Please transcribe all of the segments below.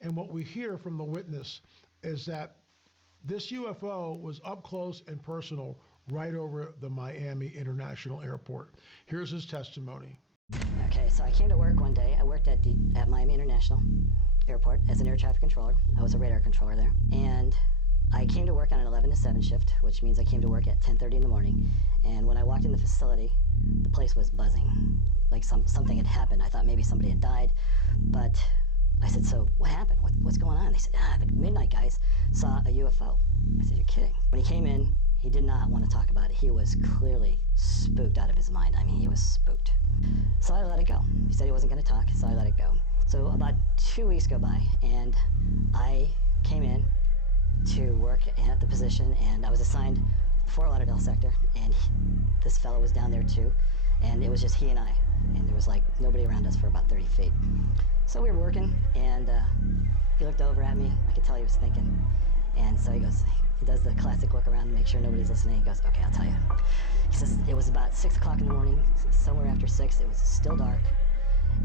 And what we hear from the witness is that this UFO was up close and personal right over the Miami International Airport. Here's his testimony. Okay, so I came to work one day. I worked at Miami International Airport as an air traffic controller. I was a radar controller there. And I came to work on an 11 to 7 shift, which means I came to work at 10:30 in the morning. And when I walked in the facility, the place was buzzing, like something had happened. I thought maybe somebody had died, but I said, so what happened? What's going on? They said, the midnight guys saw a UFO. I said, you're kidding. When he came in, he did not want to talk about it. He was clearly spooked out of his mind. I mean, he was spooked. So I let it go. He said he wasn't going to talk, so I let it go. So about 2 weeks go by, and I came in to work at the position, and I was assigned Fort Lauderdale sector, and this fellow was down there too, and it was just he and I, and there was like nobody around us for about 30 feet. So we were working, and he looked over at me. I could tell he was thinking, and so he does the classic look around to make sure nobody's listening. He goes, okay, I'll tell you. He says, it was about 6 o'clock in the morning, somewhere after 6, it was still dark,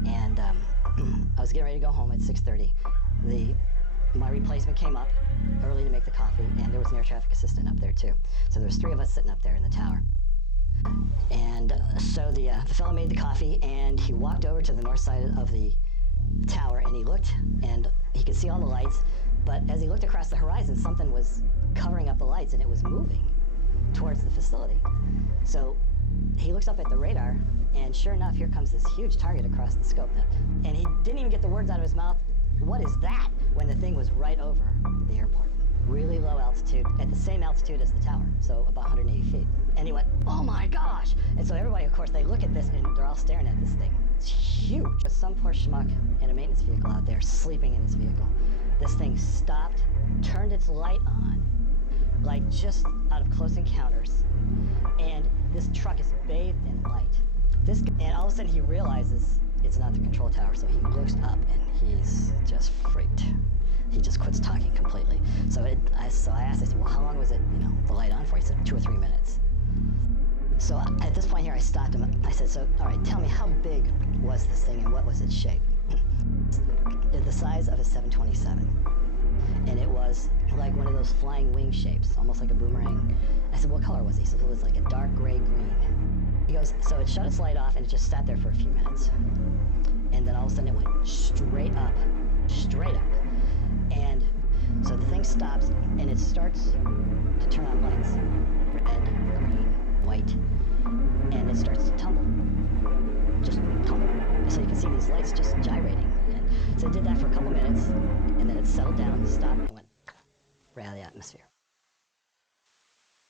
and I was getting ready to go home at 6:30. My replacement came up early to make the coffee, and there was an air traffic assistant up there too. So there was 3 of us sitting up there in the tower. And so the fellow made the coffee, and he walked over to the north side of the tower, and he looked, and he could see all the lights, but as he looked across the horizon, something was covering up the lights, and it was moving towards the facility. So he looks up at the radar, and sure enough, here comes this huge target across the scope. And he didn't even get the words out of his mouth, what is that, when the thing was right over the airport. Really low altitude, at the same altitude as the tower, so about 180 feet. And he went, oh my gosh! And so everybody, of course, they look at this, and they're all staring at this thing. It's huge. There's some poor schmuck in a maintenance vehicle out there sleeping in his vehicle. This thing stopped, turned its light on, like just out of Close Encounters, and this truck is bathed in light. And all of a sudden he realizes it's not the control tower, so he looks up and he's just freaked. He just quits talking completely. So I asked, I said, well, how long was it, the light on for? He said 2 or 3 minutes. So at this point here, I stopped him. I said, so, all right, tell me, how big was this thing and what was its shape? It's the size of a 727. And it was like one of those flying wing shapes, almost like a boomerang. I said, what color was it? He said, it was like a dark gray-green. He goes, so it shut its light off and it just sat there for a few minutes. And then all of a sudden it went straight up. And so the thing stops and it starts to turn on lights. Red, green, white. And it starts to tumble. Just tumble. So you can see these lights just gyrating. And so it did that for a couple minutes, and then it settled down, stopped, and went right out of the atmosphere.